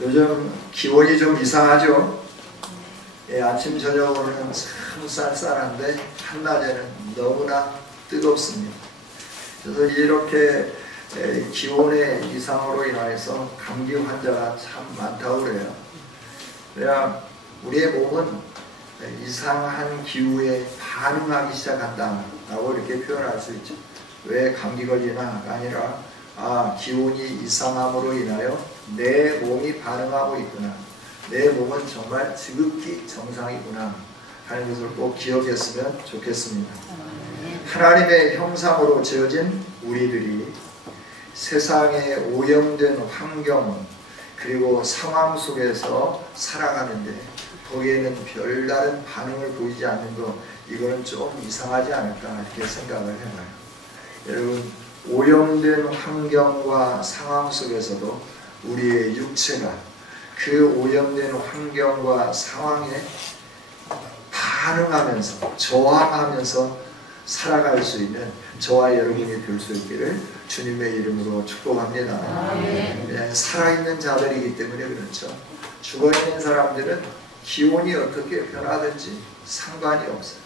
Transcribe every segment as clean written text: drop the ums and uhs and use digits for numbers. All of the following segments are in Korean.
요즘 기온이 좀 이상하죠? 예, 아침 저녁으로는 참 쌀쌀한데 한낮에는 너무나 뜨겁습니다. 그래서 이렇게 기온의 이상으로 인해서 감기 환자가 참 많다고 그래요. 그래야 우리의 몸은 이상한 기후에 반응하기 시작한다라고 이렇게 표현할 수 있죠. 왜 감기 걸리나가 아니라 기온이 이상함으로 인하여 내 몸이 반응하고 있구나, 내 몸은 정말 지극히 정상이구나 하는 것을 꼭 기억했으면 좋겠습니다. 하나님의 형상으로 지어진 우리들이 세상의 오염된 환경 그리고 상황 속에서 살아가는데 거기에는 별다른 반응을 보이지 않는 것, 이거는 좀 이상하지 않을까 이렇게 생각을 해봐요. 여러분, 오염된 환경과 상황 속에서도 우리의 육체가 그 오염된 환경과 상황에 반응하면서 저항하면서 살아갈 수 있는 저와 여러분이 될 수 있기를 주님의 이름으로 축복합니다. 살아있는 자들이기 때문에 그렇죠. 죽어있는 사람들은 기온이 어떻게 변하든지 상관이 없어요.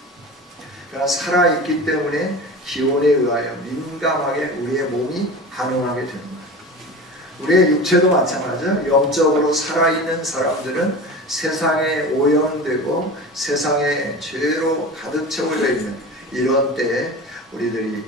그러나 살아있기 때문에 기온에 의하여 민감하게 우리의 몸이 반응하게 되는 거예요. 우리의 육체도 마찬가지죠. 영적으로 살아있는 사람들은 세상에 오염되고 세상에 죄로 가득 채워져 있는 이런 때에 우리들이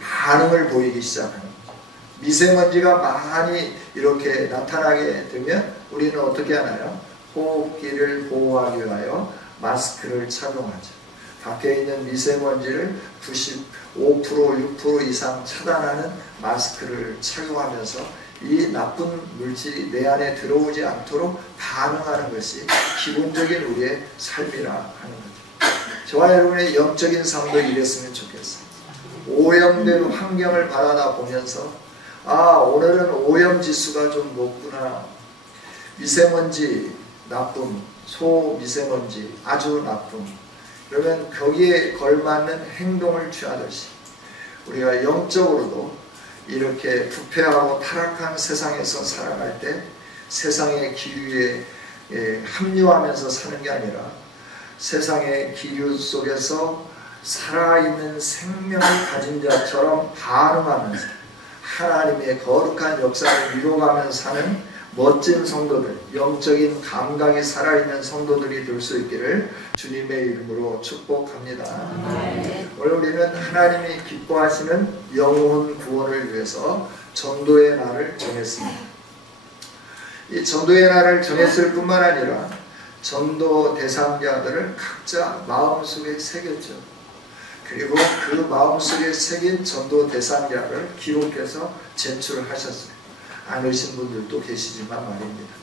반응을 보이기 시작하는 거죠. 미세먼지가 많이 이렇게 나타나게 되면 우리는 어떻게 하나요? 호흡기를 보호하기 위하여 마스크를 착용하죠. 밖에 있는 미세먼지를 95%, 6% 이상 차단하는 마스크를 착용하면서 이 나쁜 물질이 내 안에 들어오지 않도록 반응하는 것이 기본적인 우리의 삶이라 하는 거죠. 저와 여러분의 영적인 삶도 이랬으면 좋겠어요. 오염된 환경을 바라다 보면서 오늘은 오염지수가 좀 높구나, 미세먼지 나쁨, 소미세먼지 아주 나쁨, 그러면 거기에 걸맞는 행동을 취하듯이 우리가 영적으로도 이렇게 부패하고 타락한 세상에서 살아갈 때 세상의 기류에 합류하면서 사는 게 아니라 세상의 기류 속에서 살아있는 생명을 가진 자처럼 반응하면서 하나님의 거룩한 역사를 이루어가면서 사는 멋진 성도들, 영적인 감각이 살아있는 성도들이 될 수 있기를 주님의 이름으로 축복합니다. 오늘 우리는 하나님이 기뻐하시는 영혼 구원을 위해서 전도의 날을 정했습니다. 이 전도의 날을 정했을 뿐만 아니라 전도 대상자들을 각자 마음속에 새겼죠. 그리고 그 마음속에 새긴 전도 대상자를 기록해서 제출하셨어요. 안 오신 분들도 계시지만 말입니다.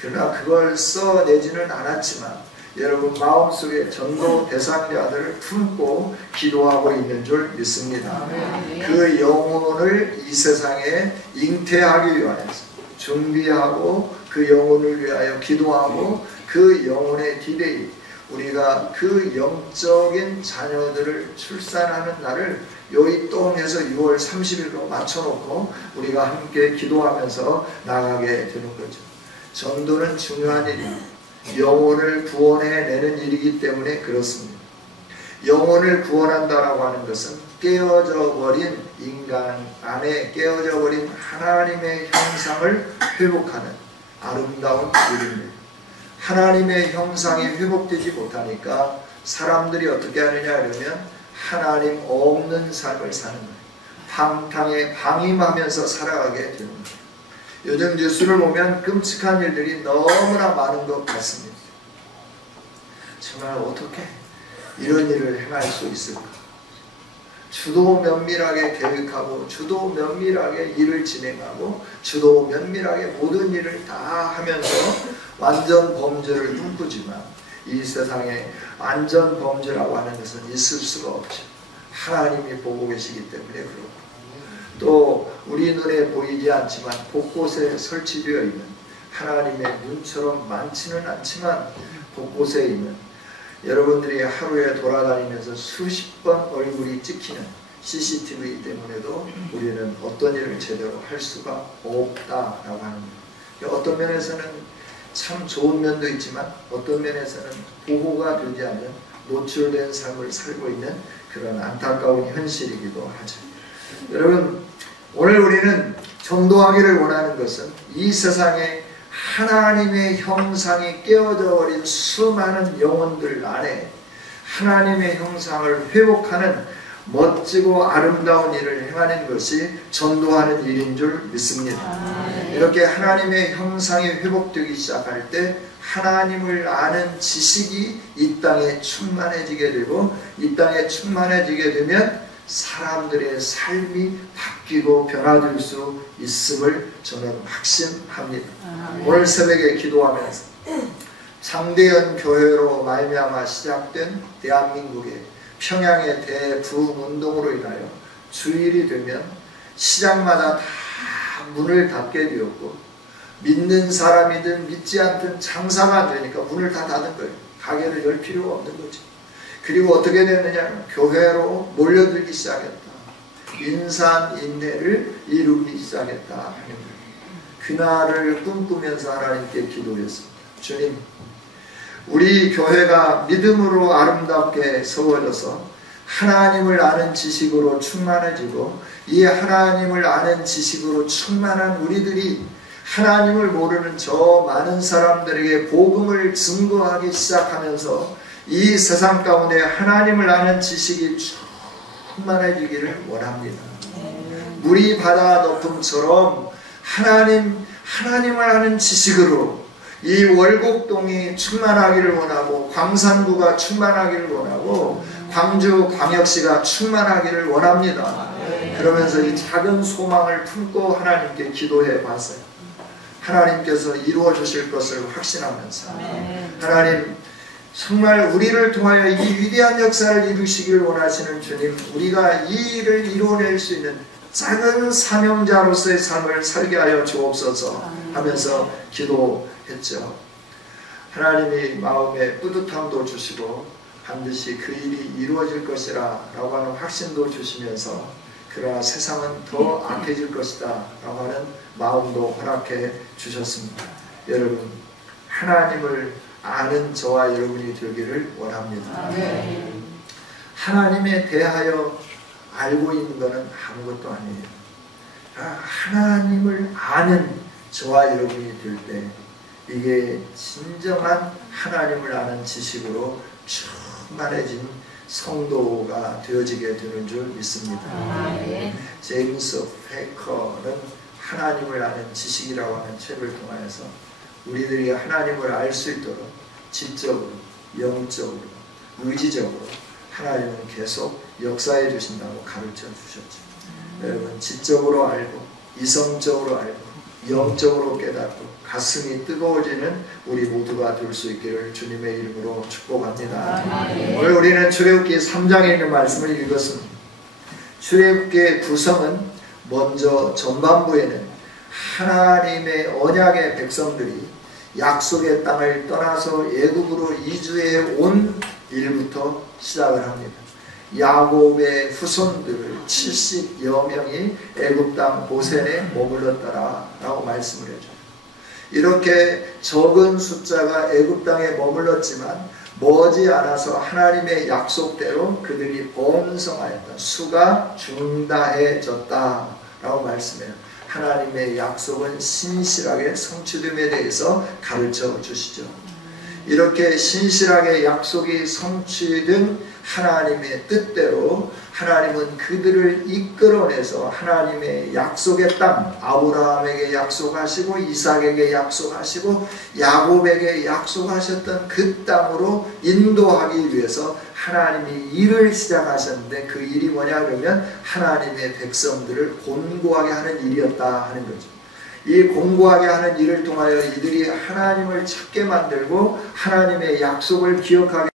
그러나 그걸 써내지는 않았지만 여러분 마음속에 전도 대상자들을 품고 기도하고 있는 줄 믿습니다. 그 영혼을 이 세상에 잉태하기 위하여서 준비하고 그 영혼을 위하여 기도하고 그 영혼의 디데이, 우리가 그 영적인 자녀들을 출산하는 날을 여기 똥해서 6월 30일로 맞춰놓고 우리가 함께 기도하면서 나가게 되는 거죠. 전도는 중요한 일이에요. 영혼을 구원해내는 일이기 때문에 그렇습니다. 영혼을 구원한다라고 하는 것은 깨어져 버린 인간 안에 깨어져 버린 하나님의 형상을 회복하는 아름다운 일입니다. 하나님의 형상이 회복되지 못하니까 사람들이 어떻게 하느냐 그러면 하나님 없는 삶을 사는 거예요. 방탕에 방임하면서 살아가게 되는 거예요. 요즘 뉴스를 보면 끔찍한 일들이 너무나 많은 것 같습니다. 정말 어떻게 이런 일을 행할 수 있을까? 주도 면밀하게 계획하고 주도 면밀하게 일을 진행하고 주도 면밀하게 모든 일을 다 하면서 완전 범죄를 꿈꾸지만 이 세상에 완전 범죄라고 하는 것은 있을 수가 없죠. 하나님이 보고 계시기 때문에 그렇고 또 우리 눈에 보이지 않지만 곳곳에 설치되어 있는 하나님의 눈처럼 많지는 않지만 곳곳에 있는 여러분들이 하루에 돌아다니면서 수십 번 얼굴이 찍히는 CCTV 때문에도 우리는 어떤 일을 제대로 할 수가 없다라고 하는 거예요. 어떤 면에서는 참 좋은 면도 있지만 어떤 면에서는 보호가 되지 않는 노출된 삶을 살고 있는 그런 안타까운 현실이기도 하죠. 여러분, 오늘 우리는 전도하기를 원하는 것은 이 세상에 하나님의 형상이 깨어져 버린 수많은 영혼들 안에 하나님의 형상을 회복하는 멋지고 아름다운 일을 행하는 것이 전도하는 일인 줄 믿습니다. 이렇게 하나님의 형상이 회복되기 시작할 때 하나님을 아는 지식이 이 땅에 충만해지게 되고, 이 땅에 충만해지게 되면 사람들의 삶이 바뀌고 변화될 수 있음을 저는 확신합니다. 오늘 새벽에 기도하면서 장대현 교회로 말미암아 시작된 대한민국의 평양의 대부흥운동으로 인하여 주일이 되면 시장마다 다 문을 닫게 되었고, 믿는 사람이든 믿지 않든 장사가 안 되니까 문을 다 닫은 거예요. 가게를 열 필요가 없는 거죠. 그리고 어떻게 됐느냐, 교회로 몰려들기 시작했다. 인산인해를 이루기 시작했다 하는 거예요. 그날을 꿈꾸면서 하나님께 기도했습니다. 주님, 우리 교회가 믿음으로 아름답게 세워져서 하나님을 아는 지식으로 충만해지고, 이 하나님을 아는 지식으로 충만한 우리들이 하나님을 모르는 저 많은 사람들에게 복음을 증거하기 시작하면서 이 세상 가운데 하나님을 아는 지식이 충만해지기를 원합니다. 물이 바다 높음처럼 하나님을 아는 지식으로 이 월곡동이 충만하기를 원하고, 광산구가 충만하기를 원하고, 광주광역시가 충만하기를 원합니다. 그러면서 이 작은 소망을 품고 하나님께 기도해 봤어요. 하나님께서 이루어 주실 것을 확신하면서, 하나님 정말 우리를 통하여 이 위대한 역사를 이루시길 원하시는 주님, 우리가 이 일을 이루어낼 수 있는 작은 사명자로서의 삶을 살게 하여 주옵소서 하면서 기도했죠. 하나님이 마음에 뿌듯함도 주시고 반드시 그 일이 이루어질 것이라 라고 하는 확신도 주시면서, 그러나 세상은 더 악해질 것이다 라고 하는 마음도 허락해 주셨습니다. 여러분, 하나님을 아는 저와 여러분이 되기를 원합니다. 하나님에 대하여 알고 있는 것은 아무것도 아니에요. 하나님을 아는 저와 여러분이 될 때 이게 진정한 하나님을 아는 지식으로 충만해진 성도가 되어지게 되는 줄 믿습니다. 제임스 페커는 하나님을 아는 지식이라고 하는 책을 통하여서 우리들이 하나님을 알 수 있도록 지적으로, 영적으로, 의지적으로 하나님은 계속 역사해 주신다고 가르쳐 주셨죠. 여러분, 지적으로 알고, 이성적으로 알고, 영적으로 깨닫고 가슴이 뜨거워지는 우리 모두가 될 수 있기를 주님의 이름으로 축복합니다. 오늘 우리는 출애굽기 3장에 있는 말씀을 읽었습니다. 출애굽기의 구성은 먼저 전반부에는 하나님의 언약의 백성들이 약속의 땅을 떠나서 애굽으로 이주해 온 일부터 시작을 합니다. 야곱의 후손들 70여 명이 애굽 땅 고센에 머물렀더라 라고 말씀을 해줘요. 이렇게 적은 숫자가 애굽 땅에 머물렀지만 머지않아서 하나님의 약속대로 그들이 번성하였다. 수가 중다해졌다 라고 말씀해요. 하나님의 약속은 신실하게 성취됨에 대해서 가르쳐 주시죠. 이렇게 신실하게 약속이 성취된 하나님의 뜻대로 하나님은 그들을 이끌어내서 하나님의 약속의 땅, 아브라함에게 약속하시고 이삭에게 약속하시고 야곱에게 약속하셨던 그 땅으로 인도하기 위해서 하나님이 일을 시작하셨는데, 그 일이 뭐냐 그러면 하나님의 백성들을 곤고하게 하는 일이었다 하는 거죠. 이 공고하게 하는 일을 통하여 이들이 하나님을 찾게 만들고 하나님의 약속을 기억하게,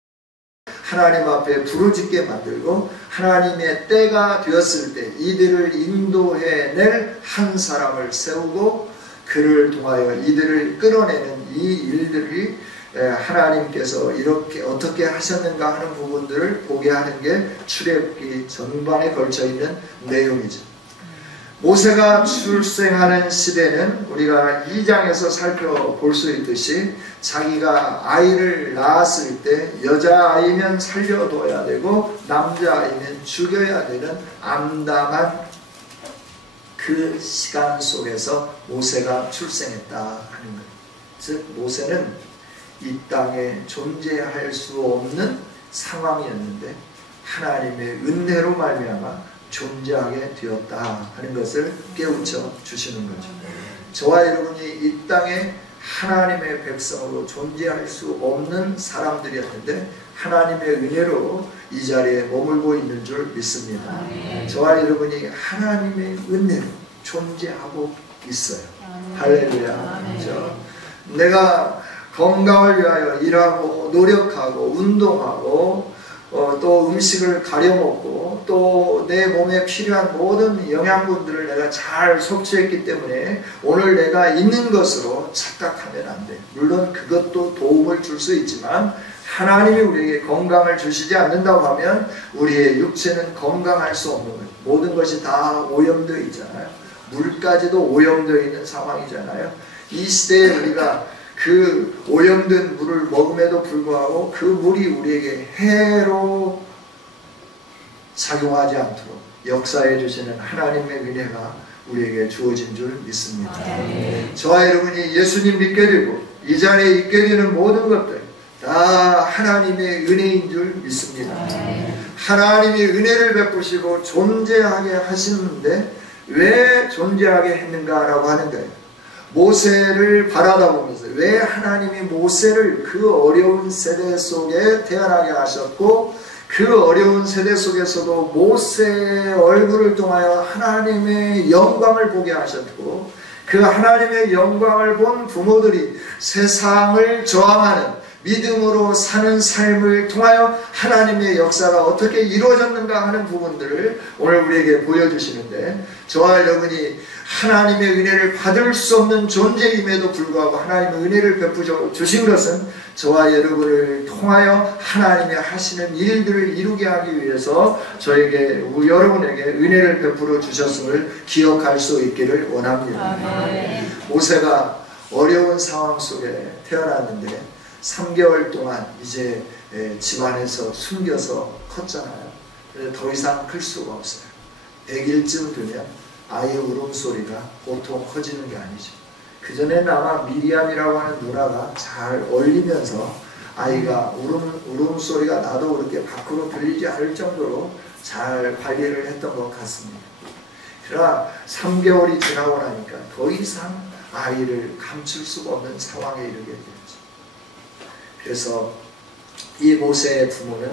하나님 앞에 부르짖게 만들고, 하나님의 때가 되었을 때 이들을 인도해낼 한 사람을 세우고 그를 통하여 이들을 끌어내는 이 일들이 하나님께서 이렇게 어떻게 하셨는가 하는 부분들을 보게 하는 게 출애굽기 전반에 걸쳐 있는 내용이죠. 모세가 출생하는 시대는 우리가 2장에서 살펴볼 수 있듯이 자기가 아이를 낳았을 때 여자아이면 살려둬야 되고 남자아이면 죽여야 되는 암담한 그 시간 속에서 모세가 출생했다 하는 것. 즉 모세는 이 땅에 존재할 수 없는 상황이었는데 하나님의 은혜로 말미암아 존재하게 되었다 하는 것을 깨우쳐 주시는 거죠. 저와 여러분이 이 땅에 하나님의 백성으로 존재할 수 없는 사람들이었는데 하나님의 은혜로 이 자리에 머물고 있는 줄 믿습니다. 저와 여러분이 하나님의 은혜로 존재하고 있어요. 할렐루야. 그렇죠? 내가 건강을 위하여 일하고 노력하고 운동하고 또 음식을 가려 먹고 또 내 몸에 필요한 모든 영양분들을 내가 잘 섭취했기 때문에 오늘 내가 있는 것으로 착각하면 안 돼. 물론 그것도 도움을 줄 수 있지만 하나님이 우리에게 건강을 주시지 않는다고 하면 우리의 육체는 건강할 수 없는 거예요. 모든 것이 다 오염되어 있잖아요. 물까지도 오염되어 있는 상황이잖아요. 이 시대에 우리가 그 오염된 물을 먹음에도 불구하고 그 물이 우리에게 해로 작용하지 않도록 역사해 주시는 하나님의 은혜가 우리에게 주어진 줄 믿습니다. 저와 여러분이 예수님 믿게 되고 이 자리에 있게 되는 모든 것들 다 하나님의 은혜인 줄 믿습니다. 하나님이 은혜를 베푸시고 존재하게 하시는데 왜 존재하게 했는가라고 하는 거예요. 모세를 바라다보면서 왜 하나님이 모세를 그 어려운 세대 속에 태어나게 하셨고 그 어려운 세대 속에서도 모세의 얼굴을 통하여 하나님의 영광을 보게 하셨고 그 하나님의 영광을 본 부모들이 세상을 저항하는 믿음으로 사는 삶을 통하여 하나님의 역사가 어떻게 이루어졌는가 하는 부분들을 오늘 우리에게 보여주시는데 저와 여러분이 하나님의 은혜를 받을 수 없는 존재임에도 불구하고 하나님의 은혜를 베푸어 주신 것은 저와 여러분을 통하여 하나님의 하시는 일들을 이루게 하기 위해서 저에게 여러분에게 은혜를 베풀어 주셨음을 기억할 수 있기를 원합니다. 모세가 어려운 상황 속에 태어났는데 3개월 동안 이제 집안에서 숨겨서 컸잖아요. 더 이상 클 수가 없어요. 100일쯤 되면 아이의 울음소리가 보통 커지는 게 아니죠. 그전에는 아마 미리암이라고 하는 누나가 잘 얼리면서 아이가 울음소리가 나도 그렇게 밖으로 들리지 않을 정도로 잘 관리를 했던 것 같습니다. 그러나 3개월이 지나고 나니까 더 이상 아이를 감출 수가 없는 상황에 이르게 되었죠. 그래서 이 모세의 부모는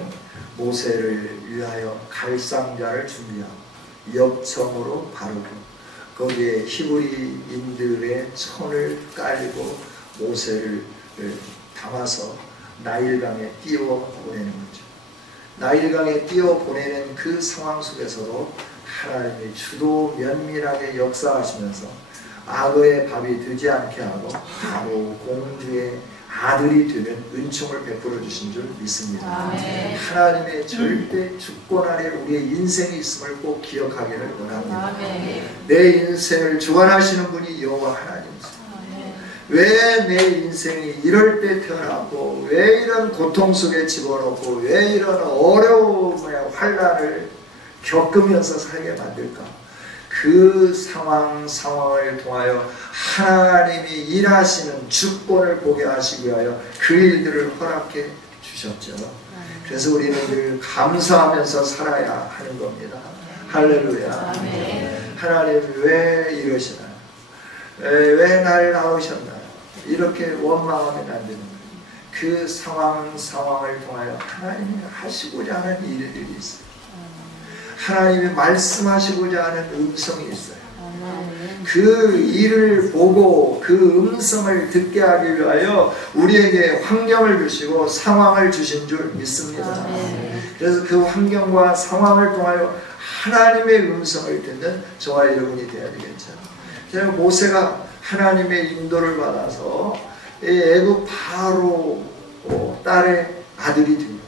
모세를 위하여 갈상자를 준비하고 엽청으로 바르고 거기에 히브리인들의 천을 깔고 모세를 담아서 나일강에 띄워 보내는 거죠. 나일강에 띄워 보내는 그 상황 속에서도 하나님이 주도 면밀하게 역사하시면서 악어의 밥이 되지 않게 하고 바로 공주의 아들이 되는 은총을 베풀어 주신 줄 믿습니다. 하나님의 절대 주권 아래 우리의 인생이 있음을 꼭 기억하기를 원합니다. 내 인생을 주관하시는 분이 여호와 하나님이십니다. 왜 내 인생이 이럴 때 태어나고 왜 이런 고통 속에 집어넣고 왜 이런 어려움의 환난을 겪으면서 살게 만들까? 그 상황을 통하여 하나님이 일하시는 주권을 보게 하시기 위하여 그 일들을 허락해 주셨죠. 그래서 우리는 늘 감사하면서 살아야 하는 겁니다. 할렐루야. 하나님 왜 이러시나요? 왜 날 낳으셨나요? 이렇게 원망하면 안 되는 거예요. 그 상황을 통하여 하나님이 하시고자 하는 일들이 있어요. 하나님이 말씀하시고자 하는 음성이 있어요. 그 일을 보고 그 음성을 듣게 하기 위하여 우리에게 환경을 주시고 상황을 주신 줄 믿습니다. 그래서 그 환경과 상황을 통하여 하나님의 음성을 듣는 저와 여러분이 되어야 되겠죠. 그래서 모세가 하나님의 인도를 받아서 애굽 바로 딸의 아들이 됩니다.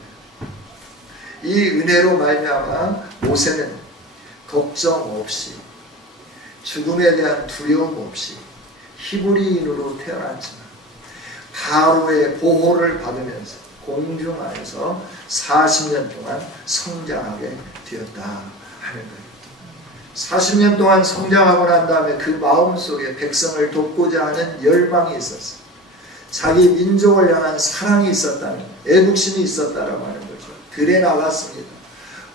이 은혜로 말미암아 모세는 걱정 없이 죽음에 대한 두려움 없이 히브리인으로 태어났지만 바로의 보호를 받으면서 공중 안에서 40년 동안 성장하게 되었다 하는 거예요. 40년 동안 성장하고 난 다음에 그 마음속에 백성을 돕고자 하는 열망이 있었어요. 자기 민족을 향한 사랑이 있었다는, 애국심이 있었다라고 하는 거죠. 들에 나갔습니다.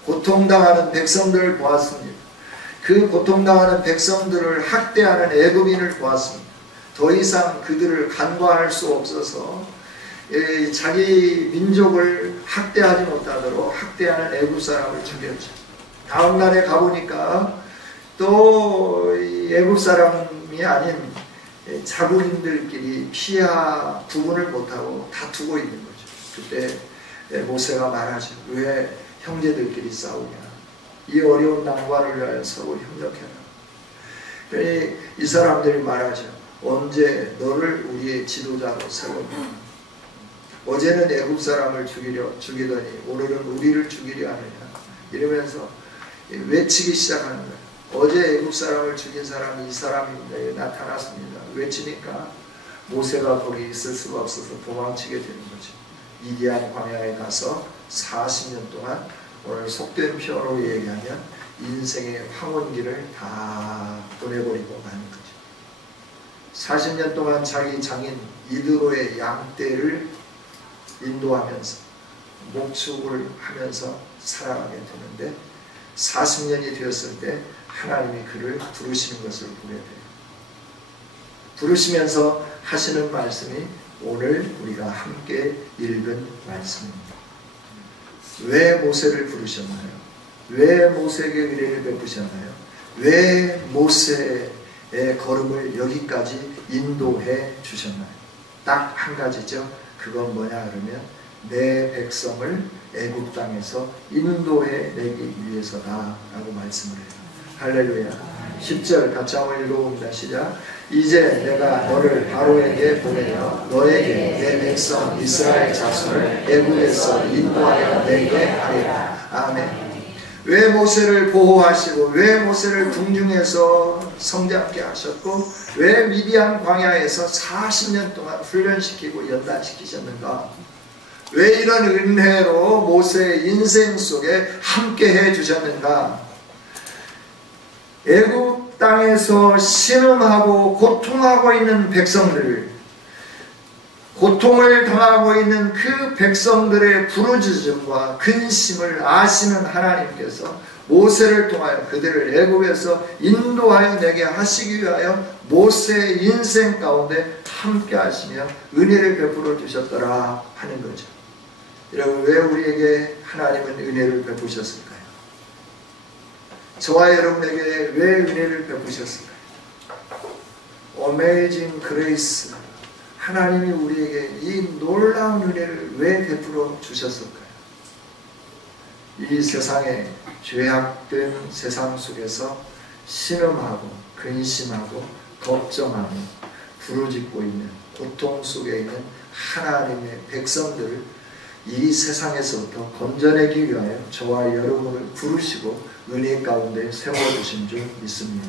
고통당하는 백성들을 보았습니다. 그 고통당하는 백성들을 학대하는 애굽인을 보았습니다. 더 이상 그들을 간과할 수 없어서 자기 민족을 학대하지 못하도록 학대하는 애굽 사람을 죽였죠. 다음 날에 가보니까 또 애굽 사람이 아닌 자국인들끼리 피하 구분을 못하고 다투고 있는 거죠. 그때 모세가 말하죠. 왜 형제들끼리 싸우냐. 이 어려운 난관을 위하여 서로 협력해라. 그러니 이 사람들이 말하죠. 언제 너를 우리의 지도자로 세웠냐. 어제는 애굽 사람을 죽이더니 오늘은 우리를 죽이려 하느냐. 이러면서 외치기 시작하는 거예요. 어제 애굽 사람을 죽인 사람이 이 사람이 나타났습니다. 외치니까 모세가 거기 있을 수가 없어서 도망치게 되는 거죠. 미디안 광야에 가서 40년 동안 오늘 속된 표현으로 얘기하면 인생의 황혼기를 다 보내버리고 가는 거죠. 40년 동안 자기 장인 이드로의 양떼를 인도하면서 목축을 하면서 살아가게 되는데 40년이 되었을 때 하나님이 그를 부르시는 것을 보게 돼요. 부르시면서 하시는 말씀이 오늘 우리가 함께 읽은 말씀입니다. 왜 모세를 부르셨나요? 왜 모세에게 은혜를 베푸셨나요? 왜 모세의 걸음을 여기까지 인도해 주셨나요? 딱 한 가지죠. 그건 뭐냐 그러면 내 백성을 애굽 땅에서 인도해 내기 위해서다 라고 말씀을 해요. 할렐루야. 10절 같이 한번 읽어봅니다. 시작. 이제 내가 너를 바로에게 보내어 너에게 내 백성 이스라엘 자손을 애굽에서 인도하여 내게 하리라. 아멘. 왜 모세를 보호하시고 왜 모세를 궁중에서 성장케 하셨고 왜 미디안 광야에서 40년 동안 훈련시키고 연단시키셨는가? 왜 이런 은혜로 모세의 인생 속에 함께 해주셨는가? 애굽 땅에서 신음하고 고통하고 있는 백성들, 고통을 당하고 있는 그 백성들의 부르짖음과 근심을 아시는 하나님께서 모세를 통하여 그들을 애굽에서 인도하여 내게 하시기 위하여 모세의 인생 가운데 함께 하시며 은혜를 베풀어 주셨더라 하는 거죠. 여러분, 왜 우리에게 하나님은 은혜를 베푸셨을까요? 저와 여러분에게 왜 은혜를 베푸셨을까요? Amazing Grace, 하나님이 우리에게 이 놀라운 은혜를 왜 베풀어 주셨을까요? 이 세상에 죄악된 세상 속에서 신음하고 근심하고 걱정하고 부르짖고 있는 고통 속에 있는 하나님의 백성들을 이 세상에서부터 건져내기 위하여 저와 여러분을 부르시고 은혜 가운데 세워주신 줄 믿습니다.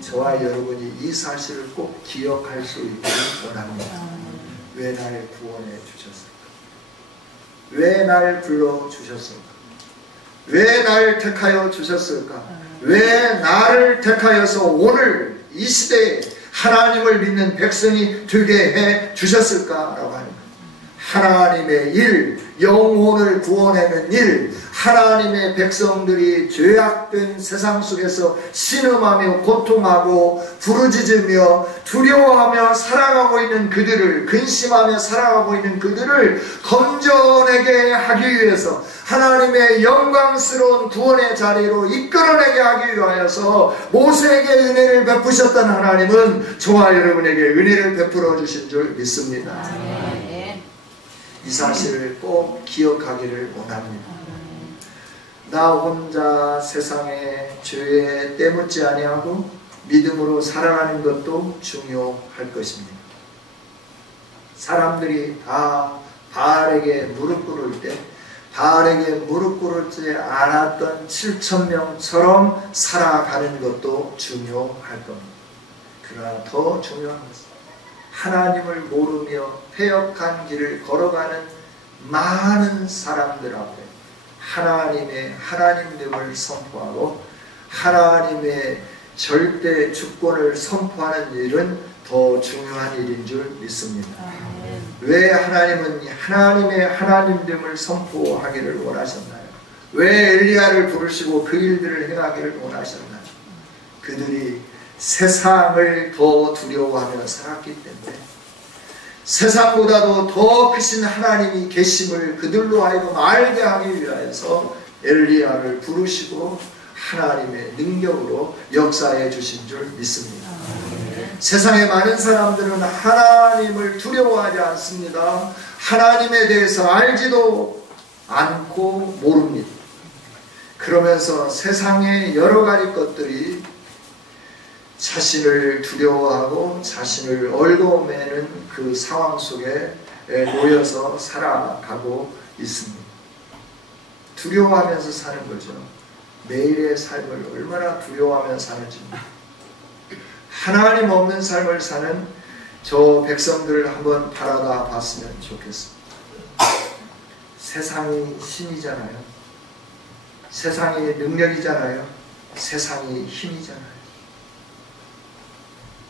저와 여러분이 이 사실을 꼭 기억할 수 있기를 원합니다. 왜 날 구원해 주셨을까? 왜 날 불러 주셨을까? 왜 날 택하여 주셨을까? 왜 나를 택하여서 오늘 이 시대에 하나님을 믿는 백성이 되게 해 주셨을까라고 하는 거예요. 하나님의 일, 영혼을 구원하는 일, 하나님의 백성들이 죄악된 세상 속에서 신음하며 고통하고 부르짖으며 두려워하며 살아가고 있는 그들을, 근심하며 살아가고 있는 그들을 건져내게 하기 위해서 하나님의 영광스러운 구원의 자리로 이끌어내게 하기 위하여서 모세에게 은혜를 베푸셨던 하나님은 저와 여러분에게 은혜를 베풀어 주신 줄 믿습니다. 이 사실을 꼭 기억하기를 원합니다. 나 혼자 세상의 죄에 때묻지 아니하고 믿음으로 살아가는 것도 중요할 것입니다. 사람들이 다 바알에게 무릎 꿇을 때 바알에게 무릎 꿇지 않았던 7,000명처럼 살아가는 것도 중요할 겁니다. 그러나 더 중요한 것은 하나님을 모르며 패역한 길을 걸어가는 많은 사람들 앞에 하나님의 하나님됨을 선포하고 하나님의 절대 주권을 선포하는 일은 더 중요한 일인 줄 믿습니다. 왜 하나님은 하나님의 하나님됨을 선포하기를 원하셨나요? 왜 엘리야를 부르시고 그 일들을 행하기를 원하셨나요? 그들이 세상을 더 두려워하며 살았기 때문에 세상보다도 더 크신 하나님이 계심을 그들로 하여금 알게 하기 위하여서 엘리야를 부르시고 하나님의 능력으로 역사해 주신 줄 믿습니다. 세상의 많은 사람들은 하나님을 두려워하지 않습니다. 하나님에 대해서 알지도 않고 모릅니다. 그러면서 세상의 여러 가지 것들이 자신을 두려워하고 자신을 얽어매는 그 상황 속에 놓여서 살아가고 있습니다. 두려워하면서 사는 거죠. 매일의 삶을 얼마나 두려워하며 사는지. 하나님 없는 삶을 사는 저 백성들을 한번 바라다 봤으면 좋겠습니다. 세상이 신이잖아요. 세상이 능력이잖아요. 세상이 힘이잖아요.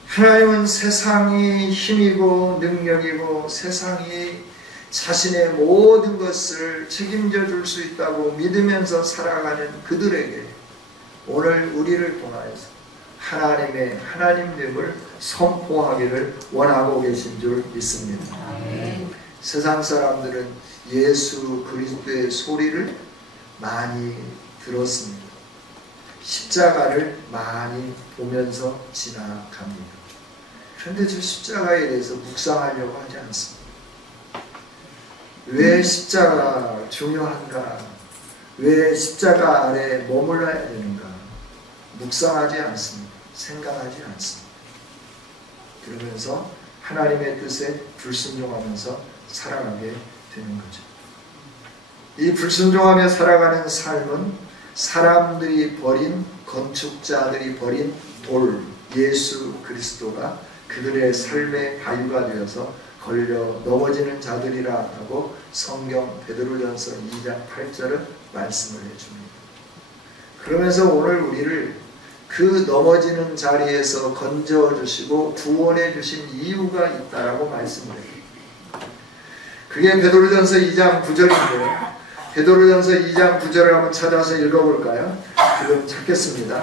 하나님은 세상이 힘이고 능력이고 세상이 자신의 모든 것을 책임져 줄 수 있다고 믿으면서 살아가는 그들에게 오늘 우리를 통하여서 하나님의 하나님됨을 선포하기를 원하고 계신 줄 믿습니다. 세상 사람들은 예수 그리스도의 소리를 많이 들었습니다. 십자가를 많이 보면서 지나갑니다. 그런데 저 십자가에 대해서 묵상하려고 하지 않습니다. 왜 십자가 중요한가? 왜 십자가 아래 머물러야 되는가? 묵상하지 않습니다. 생각하지 않습니다. 그러면서 하나님의 뜻에 불순종하면서 살아가게 되는 거죠. 이 불순종하며 살아가는 삶은 사람들이 버린, 건축자들이 버린 돌, 예수 그리스도가 그들의 삶의 바위가 되어서 걸려 넘어지는 자들이라 하고 성경 베드로전서 2장 8절은 말씀을 해줍니다. 그러면서 오늘 우리를 그 넘어지는 자리에서 건져주시고 구원해 주신 이유가 있다라고 말씀을 해요. 그게 베드로전서 2장 9절인데요. 베드로전서 2장 9절을 한번 찾아서 읽어볼까요? 지금 찾겠습니다.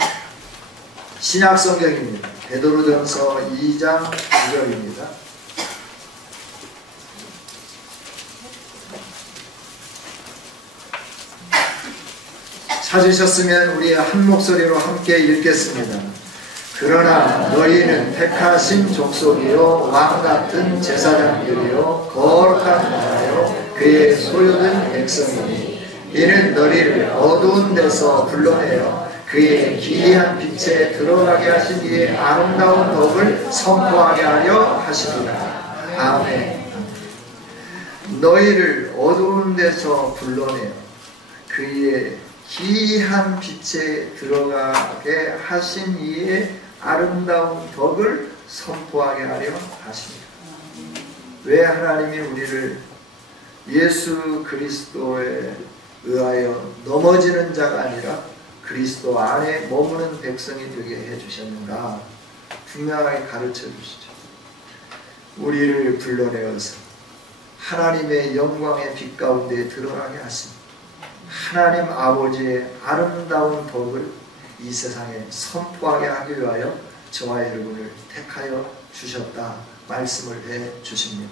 신약성경입니다. 베드로전서 2장 9절입니다. 찾으셨으면 우리 한 목소리로 함께 읽겠습니다. 그러나 너희는 택하신 족속이요 왕같은 제사장들이요 거룩한 나라요 그의 소유된 백성이니 이는 너희를 어두운 데서 불러내어 그의 기이한 빛에 들어가게 하신 이의 아름다운 덕을 선포하게 하려 하시니라. 아멘. 너희를 어두운 데서 불러내어 그의 기이한 빛에 들어가게 하신 이의 아름다운 덕을 선포하게 하려 하십니다. 왜 하나님이 우리를 예수 그리스도에 의하여 넘어지는 자가 아니라 그리스도 안에 머무는 백성이 되게 해주셨는가? 분명하게 가르쳐 주시죠. 우리를 불러내어서 하나님의 영광의 빛 가운데 들어가게 하십니다. 하나님 아버지의 아름다운 덕을 이 세상에 선포하게 하기 위하여 저와 여러분을 택하여 주셨다 말씀을 해 주십니다.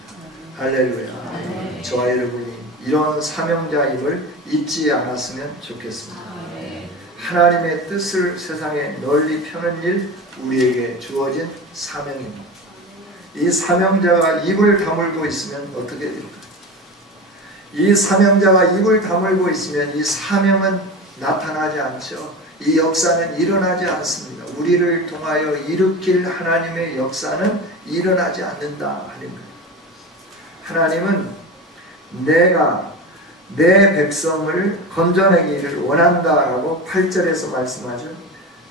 할렐루야. 저와 여러분이 이런 사명자임을 잊지 않았으면 좋겠습니다. 하나님의 뜻을 세상에 널리 펴는 일 우리에게 주어진 사명입니다. 이 사명자가 입을 다물고 있으면 어떻게 될까요? 이 사명자가 입을 다물고 있으면 이 사명은 나타나지 않죠. 이 역사는 일어나지 않습니다. 우리를 통하여 일으킬 하나님의 역사는 일어나지 않는다 하는 거예요. 하나님은 내가 내 백성을 건져내기를 원한다라고 8절에서 말씀하죠.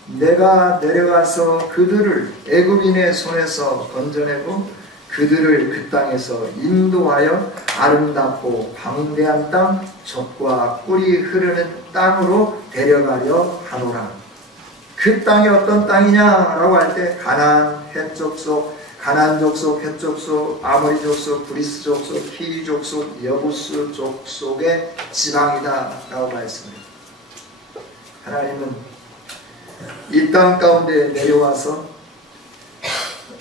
내가 내려가서 그들을 애굽인의 손에서 건져내고 그들을 그 땅에서 인도하여 아름답고 광대한 땅, 젖과 꿀이 흐르는 땅으로 데려가려 하노라. 그 땅이 어떤 땅이냐라고 할 때 가나안, 헷 족속, 가나안 족속, 헷 족속, 아모리 족속, 브리스 족속, 히위 족속, 여부스 족속의 지방이다라고 말씀해요. 하나님은 이 땅 가운데 내려와서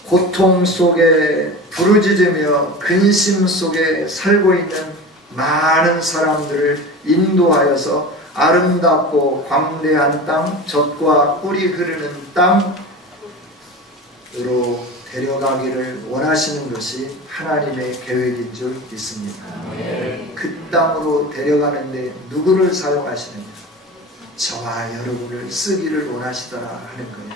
고통 속에 부르짖으며 근심 속에 살고 있는 많은 사람들을 인도하여서 아름답고 광대한 땅, 젖과 꿀이 흐르는 땅으로 데려가기를 원하시는 것이 하나님의 계획인 줄 믿습니다. 그 땅으로 데려가는데 누구를 사용하시느냐? 저와 여러분을 쓰기를 원하시더라 하는 거예요.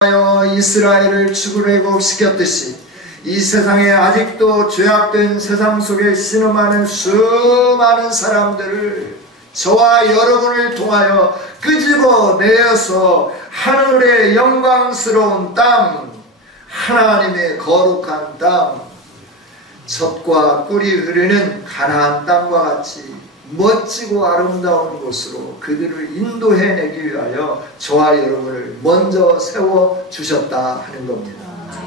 모세하여 이스라엘을 출애굽시켰듯이 이 세상에 아직도 죄악된 세상 속에 신음하는 수많은 사람들을 저와 여러분을 통하여 끄집어내어서 하늘의 영광스러운 땅, 하나님의 거룩한 땅, 젖과 꿀이 흐르는 가나안 땅과 같이 멋지고 아름다운 곳으로 그들을 인도해내기 위하여 저와 여러분을 먼저 세워주셨다 하는 겁니다.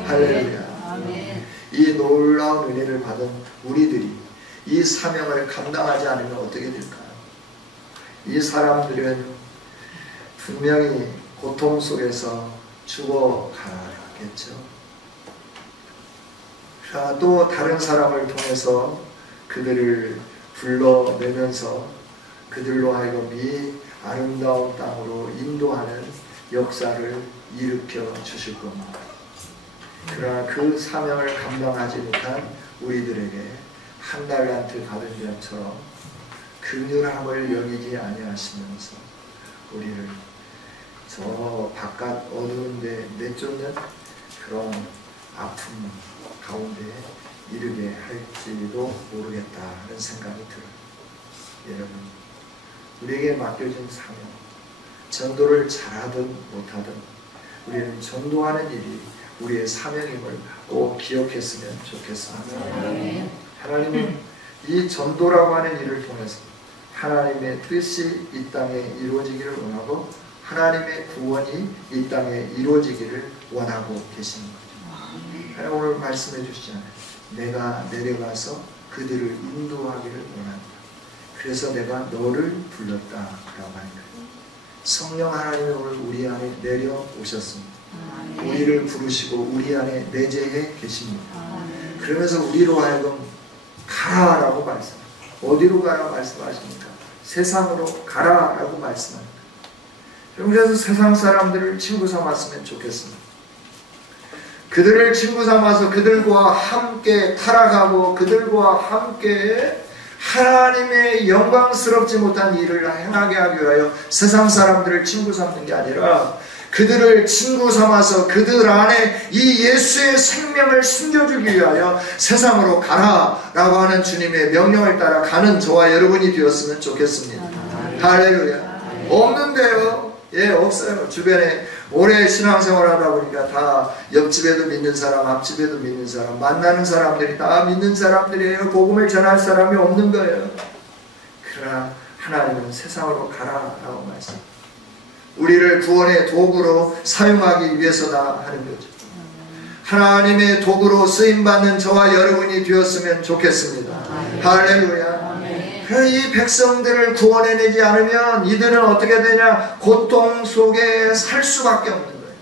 할렐루야. 이 놀라운 은혜를 받은 우리들이 이 사명을 감당하지 않으면 어떻게 될까요? 이 사람들은 분명히 고통 속에서 죽어가겠죠. 또 다른 사람을 통해서 그들을 불러내면서 그들로 하여금 이 아름다운 땅으로 인도하는 역사를 일으켜 주실 겁니다. 그러나 그 사명을 감당하지 못한 우리들에게 한 달란트 받은 자처럼 긍휼함을 여기지 아니하시면서 우리를 저 바깥 어두운 데 내쫓는 그런 아픔 가운데 이르게 할지도 모르겠다 하는 생각이 들어요. 여러분, 우리에게 맡겨진 사명, 전도를 잘하든 못하든 우리는 전도하는 일이 우리의 사명임을 꼭 기억했으면 좋겠습니다. 하나님은 이 전도라고 하는 일을 통해서 하나님의 뜻이 이 땅에 이루어지기를 원하고 하나님의 구원이 이 땅에 이루어지기를 원하고 계신 거죠. 하나님 오늘 말씀해 주시잖아요. 내가 내려가서 그들을 인도하기를 원한다. 그래서 내가 너를 불렀다 라고 하는 거예요. 성령 하나님이 오늘 우리 안에 내려오셨습니다. 우리를 부르시고 우리 안에 내재해 계십니다. 그러면서 우리로 하여금 가라라고 말씀합니다. 어디로 가라 말씀하십니까? 세상으로 가라라고 말씀합니다. 그래서 세상 사람들을 친구 삼았으면 좋겠습니다. 그들을 친구 삼아서 그들과 함께 타락하고 그들과 함께 하나님의 영광스럽지 못한 일을 행하게 하기 위하여 세상 사람들을 친구 삼는 게 아니라 그들을 친구 삼아서 그들 안에 이 예수의 생명을 숨겨주기 위하여 세상으로 가라라고 하는 주님의 명령을 따라 가는 저와 여러분이 되었으면 좋겠습니다. 할렐루야. 없는데요. 예, 없어요. 주변에 오래 신앙생활 하다 보니까 다 옆집에도 믿는 사람, 앞집에도 믿는 사람, 만나는 사람들이 다 믿는 사람들이에요. 복음을 전할 사람이 없는 거예요. 그러나 하나님은 세상으로 가라라고 말씀합니다. 우리를 구원의 도구로 사용하기 위해서다 하는 거죠. 하나님의 도구로 쓰임받는 저와 여러분이 되었으면 좋겠습니다. 할렐루야. 이 백성들을 구원해내지 않으면 이들은 어떻게 되냐? 고통 속에 살 수밖에 없는 거예요.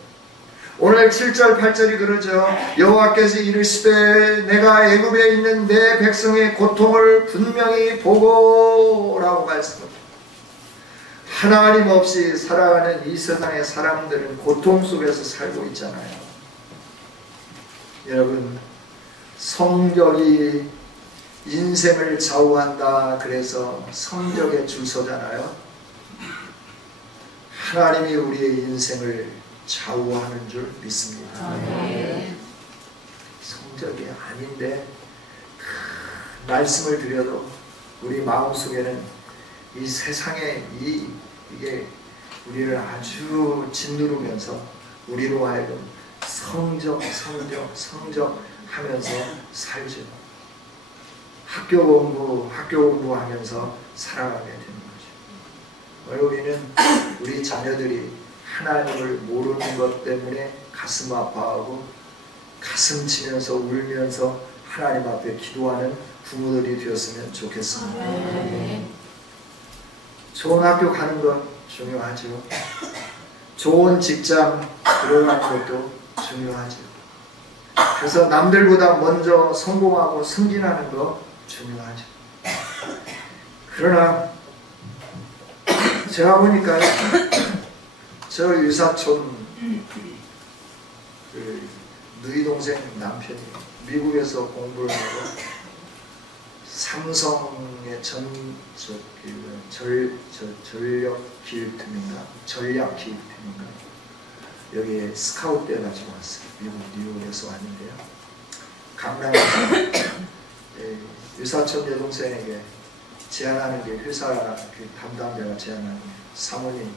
오늘 7절 8절이 그러죠. 여호와께서 이르시되 내가 애굽에 있는 내 백성의 고통을 분명히 보고 라고 말씀합니다. 하나님 없이 살아가는 이 세상의 사람들은 고통 속에서 살고 있잖아요. 여러분, 성적이 인생을 좌우한다 그래서 성적에 줄 서잖아요. 하나님이 우리의 인생을 좌우하는 줄 믿습니다. 성적이 아닌데 말씀을 드려도 우리 마음속에는 이 세상에 이게 우리를 아주 짓누르면서 우리로 하여금 성적 하면서 살죠. 학교 공부하면서 살아가게 되는 거죠. 우리는 우리 자녀들이 하나님을 모르는 것 때문에 가슴 아파하고 가슴 치면서 울면서 하나님 앞에 기도하는 부모들이 되었으면 좋겠습니다. 좋은 학교 가는 것 중요하죠. 좋은 직장 들어가는 것도 중요하죠. 그래서 남들보다 먼저 성공하고 승진하는 거 중요하죠. 그러나 제가 보니까 저 유사촌 누이 동생 남편이 미국에서 공부를 하고 삼성의 전략 기획팀인가 여기에 스카우트 돼가지고 왔어요. 미국 뉴욕에서 왔는데요. 강남에서 유사촌 여동생에게 제안하는 게 회사 담당자가 제안하는 게 사모님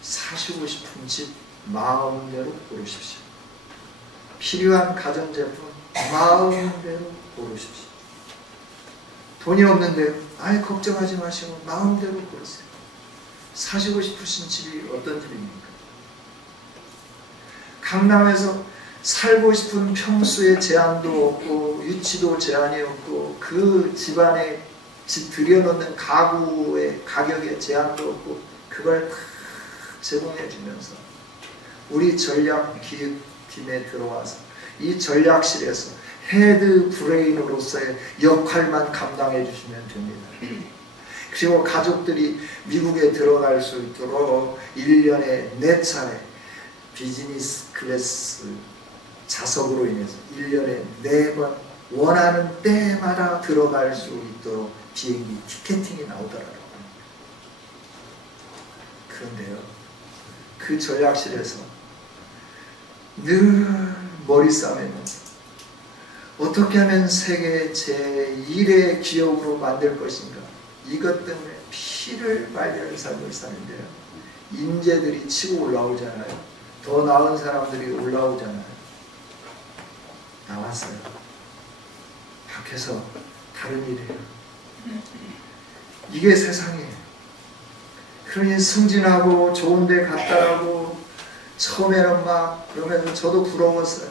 사시고 싶은 집 마음대로 고르십시오. 필요한 가전제품 마음대로 고르십시오. 돈이 없는데 걱정하지 마시고 마음대로 고르세요. 사시고 싶으신 집이 어떤 집입니까? 강남에서 살고 싶은 평수의 제한도 없고 유치도 제한이 없고 그 집안에 들여놓는 가구의 가격의 제한도 없고 그걸 다 제공해 주면서 우리 전략기획팀에 들어와서 이 전략실에서 헤드 브레인으로서의 역할만 감당해 주시면 됩니다. 그리고 가족들이 미국에 들어갈 수 있도록 1년에 4차례 비즈니스 클래스 좌석으로 인해서 1년에 4번 원하는 때마다 들어갈 수 있도록 비행기 티켓팅이 나오더라고요. 그런데요, 그 전략실에서 늘 머리 싸매면서 어떻게 하면 세계 제1의 기업으로 만들 것인가, 이것 때문에 피를 말리는 삶을 사는데요, 인재들이 치고 올라오잖아요. 더 나은 사람들이 올라오잖아요. 나왔어요. 밖에서 다른 일이에요. 이게 세상이에요. 그러니 승진하고 좋은 데 갔다라고 처음에는 막 그러면 저도 부러웠어요.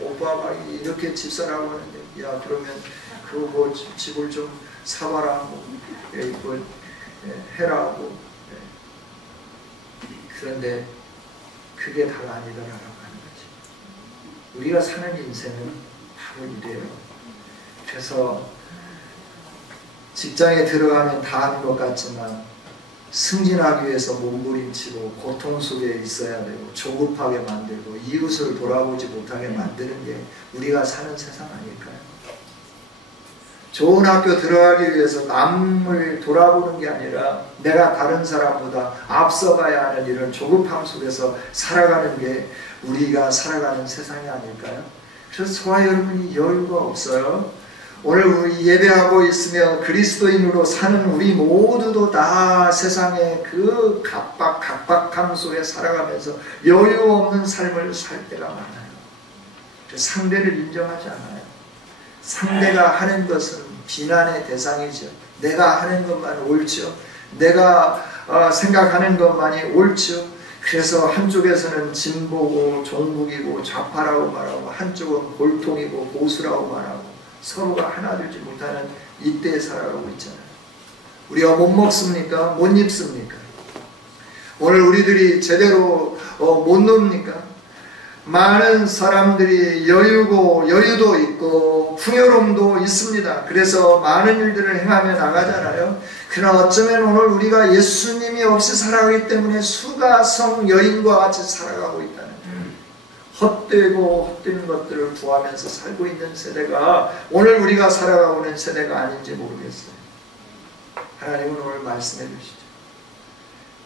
오빠 막 이렇게 집 사라고 하는데, 야 그러면 그거 뭐 집을 좀 사봐라, 뭐 해라 하고. 그런데 그게 다가 아니더라라고 하는 거지. 우리가 사는 인생은 바로 이래요. 그래서 직장에 들어가면 다 하는 것 같지만 승진하기 위해서 몸부림치고 고통 속에 있어야 되고 조급하게 만들고 이웃을 돌아보지 못하게 만드는 게 우리가 사는 세상 아닐까요? 좋은 학교 들어가기 위해서 남을 돌아보는 게 아니라 내가 다른 사람보다 앞서가야 하는 이런 조급함 속에서 살아가는 게 우리가 살아가는 세상이 아닐까요? 그래서 저와 여러분이 여유가 없어요. 오늘 우리 예배하고 있으며 그리스도인으로 사는 우리 모두도 다 세상의 그 각박함 속에 살아가면서 여유 없는 삶을 살 때가 많아요. 상대를 인정하지 않아요. 상대가 하는 것은 비난의 대상이죠. 내가 하는 것만 옳죠. 내가 생각하는 것만이 옳죠. 그래서 한쪽에서는 진보고 종북이고 좌파라고 말하고 한쪽은 골통이고 보수라고 말하고 서로가 하나 되지 못하는 이때에 살아가고 있잖아요. 우리가 못 먹습니까? 못 입습니까? 오늘 우리들이 제대로 못 놉니까? 많은 사람들이 여유도 있고 풍요로움도 있습니다. 그래서 많은 일들을 행하며 나가잖아요. 그러나 어쩌면 오늘 우리가 예수님이 없이 살아가기 때문에 수가성 여인과 같이 살아가고 있다는 헛된 것들을 구하면서 살고 있는 세대가 오늘 우리가 살아가고 있는 세대가 아닌지 모르겠어요. 하나님은 오늘 말씀해 주시죠.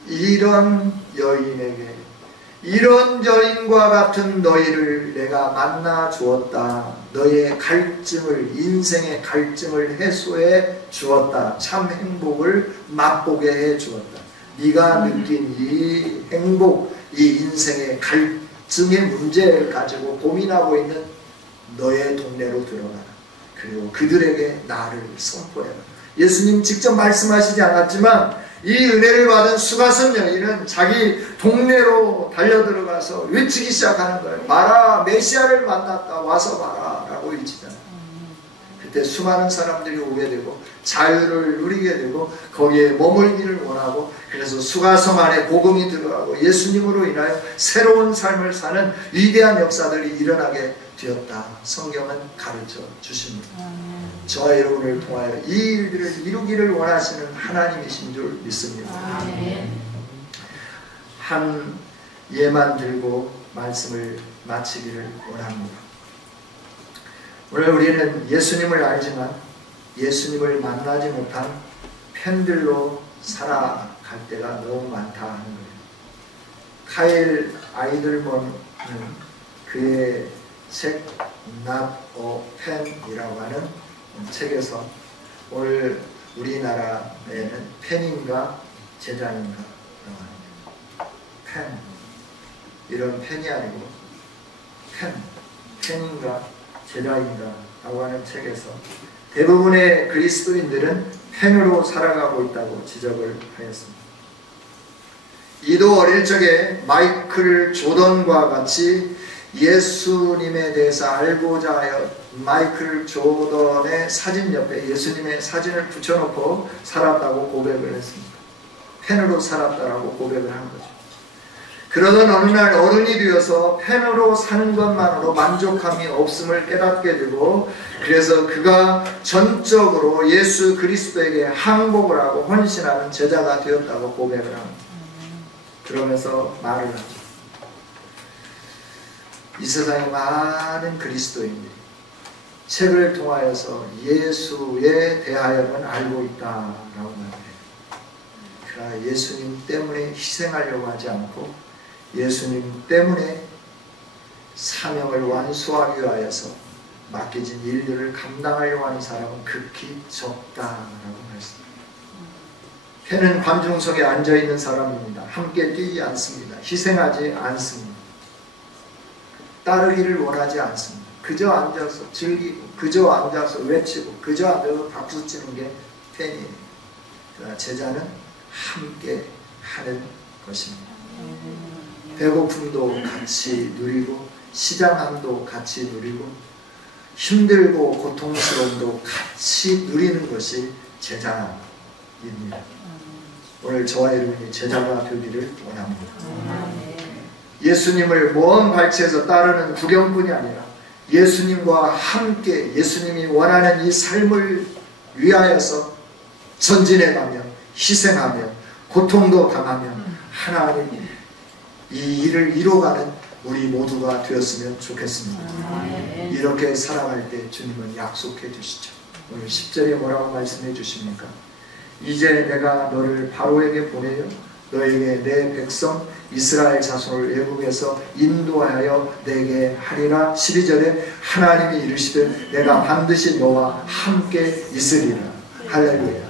이런 여인에게 이런저인과 같은 너희를 내가 만나 주었다. 너의 갈증을, 인생의 갈증을 해소해 주었다. 참 행복을 맛보게 해 주었다. 네가 느낀 이 행복, 이 인생의 갈증의 문제를 가지고 고민하고 있는 너의 동네로 들어가라. 그리고 그들에게 나를 선포해라. 예수님 직접 말씀하시지 않았지만 이 은혜를 받은 수가성 여인은 자기 동네로 달려들어가서 외치기 시작하는 거예요. 봐라, 메시아를 만났다. 와서 봐라 라고 외치잖아요. 그때 수많은 사람들이 오게 되고 자유를 누리게 되고 거기에 머물기를 원하고, 그래서 수가성 안에 복음이 들어가고 예수님으로 인하여 새로운 삶을 사는 위대한 역사들이 일어나게 되었다. 성경은 가르쳐 주십니다. 저와 여러분을 통하여 이 일들을 이루기를 원하시는 하나님이신 줄 믿습니다. 한 예만 들고 말씀을 마치기를 원합니다. 오늘 우리는 예수님을 알지만 예수님을 만나지 못한 팬들로 살아갈 때가 너무 많다 하는 거예요. 카일 아이들먼은 그의 책 Not a Fan이라고 하는 책에서 오늘 우리나라에는 팬인가 제자인가 팬, 이런 팬이 아니고 팬인가 제자인가 라고 하는 책에서 대부분의 그리스도인들은 팬으로 살아가고 있다고 지적을 하였습니다. 이도 어릴 적에 마이클 조던과 같이 예수님에 대해서 알고자 하여 마이클 조던의 사진 옆에 예수님의 사진을 붙여놓고 살았다고 고백을 했습니다. 팬으로 살았다라고 고백을 한 거죠. 그러던 어느 날 어른이 되어서 팬으로 사는 것만으로 만족함이 없음을 깨닫게 되고, 그래서 그가 전적으로 예수 그리스도에게 항복을 하고 헌신하는 제자가 되었다고 고백을 합니다. 그러면서 말을 하죠. 이 세상에 많은 그리스도인들이 책을 통하여서 예수에 대하여는 알고 있다라고 말해요. 그러나 예수님 때문에 희생하려고 하지 않고 예수님 때문에 사명을 완수하기 위하여서 맡겨진 일들을 감당하려고 하는 사람은 극히 적다라고 말씀합니다. 팬은 관중석에 앉아있는 사람입니다. 함께 뛰지 않습니다. 희생하지 않습니다. 따르기를 원하지 않습니다. 그저 앉아서 즐기고 그저 앉아서 외치고 그저 앉아서 박수 치는 게 팬이에요. 그러나 제자는 함께 하는 것입니다. 배고픔도 같이 누리고 시장함도 같이 누리고 힘들고 고통스러움도 같이 누리는 것이 제자입니다. 오늘 저와 여러분이 제자가 되기를 원합니다. 예수님을 먼 발치에서 따르는 구경꾼이 아니라 예수님과 함께 예수님이 원하는 이 삶을 위하여서 전진해가며 희생하며 고통도 당하며 하나님 이 일을 이뤄가는 우리 모두가 되었으면 좋겠습니다. 이렇게 살아갈 때 주님은 약속해 주시죠. 오늘 10절에 뭐라고 말씀해 주십니까? 이제 내가 너를 바로에게 보내요 너에게 내 백성 이스라엘 자손을 애국에서 인도하여 내게 하리라. 12절에 하나님이 이르시되 내가 반드시 너와 함께 있으리라. 할렐루야.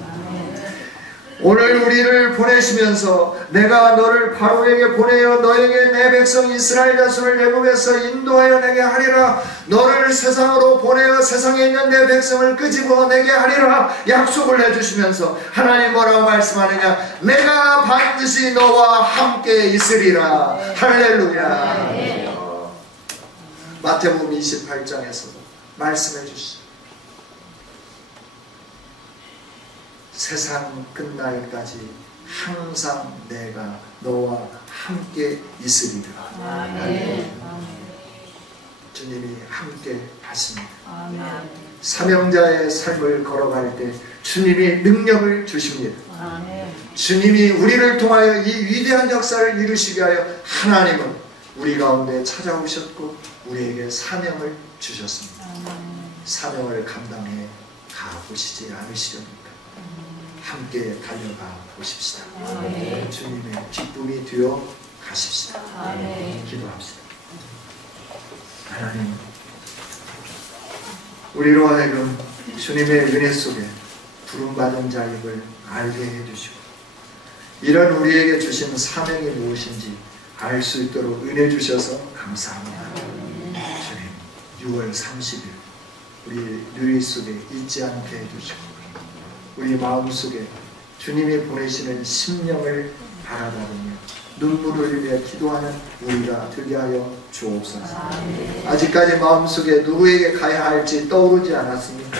오늘 우리를 보내시면서 내가 너를 바로에게 보내어 너에게 내 백성 이스라엘 자손을 애국에서 인도하여 내게 하리라. 너를 세상으로 보내어 세상에 있는 내 백성을 끄집어 내게 하리라 약속을 해주시면서 하나님 뭐라고 말씀하느냐? 내가 반드시 너와 함께 있으리라. 할렐루야. 마태복음 28장에서도 말씀해 주시죠. 세상 끝날까지 항상 내가 너와 함께 있으리라. 주님이 함께 하십니다. 사명자의 삶을 걸어갈 때 주님이 능력을 주십니다. 주님이 우리를 통하여 이 위대한 역사를 이루시게 하여 하나님은 우리 가운데 찾아오셨고 우리에게 사명을 주셨습니다. 사명을 감당해 가보시지 않으시렵니까? 함께 달려가 보십시다. 주님의 기쁨이 되어 가십시다. 기도합시다. 하나님, 우리로 하여금 주님의 은혜 속에 부름받은 자임을 알게 해주시고 이런 우리에게 주신 사명이 무엇인지 알 수 있도록 은혜 주셔서 감사합니다. 주님, 6월 30일 우리 누리 속에 잊지 않게 해주시고 우리 마음속에 주님이 보내시는 심령을 바라보며 눈물을 흘려 기도하는 우리가 되게 하여 주옵소서. 아직까지 마음속에 누구에게 가야 할지 떠오르지 않았습니까?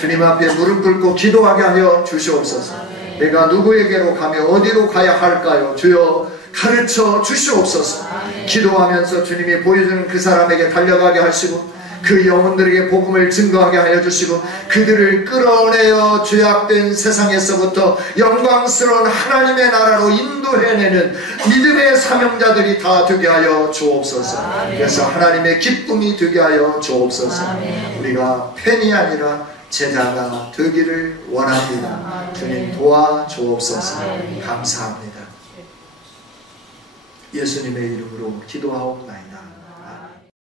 주님 앞에 무릎 꿇고 기도하게 하여 주시옵소서. 내가 누구에게로 가며 어디로 가야 할까요? 주여 가르쳐 주시옵소서. 기도하면서 주님이 보여주는 그 사람에게 달려가게 하시고 그 영혼들에게 복음을 증거하게 하여 주시고 그들을 끌어내어 죄악된 세상에서부터 영광스러운 하나님의 나라로 인도해내는 믿음의 사명자들이 다 되게 하여 주옵소서. 그래서 하나님의 기쁨이 되게 하여 주옵소서. 우리가 팬이 아니라 제자가 되기를 원합니다. 주님 도와주옵소서. 감사합니다. 예수님의 이름으로 기도하옵나이다.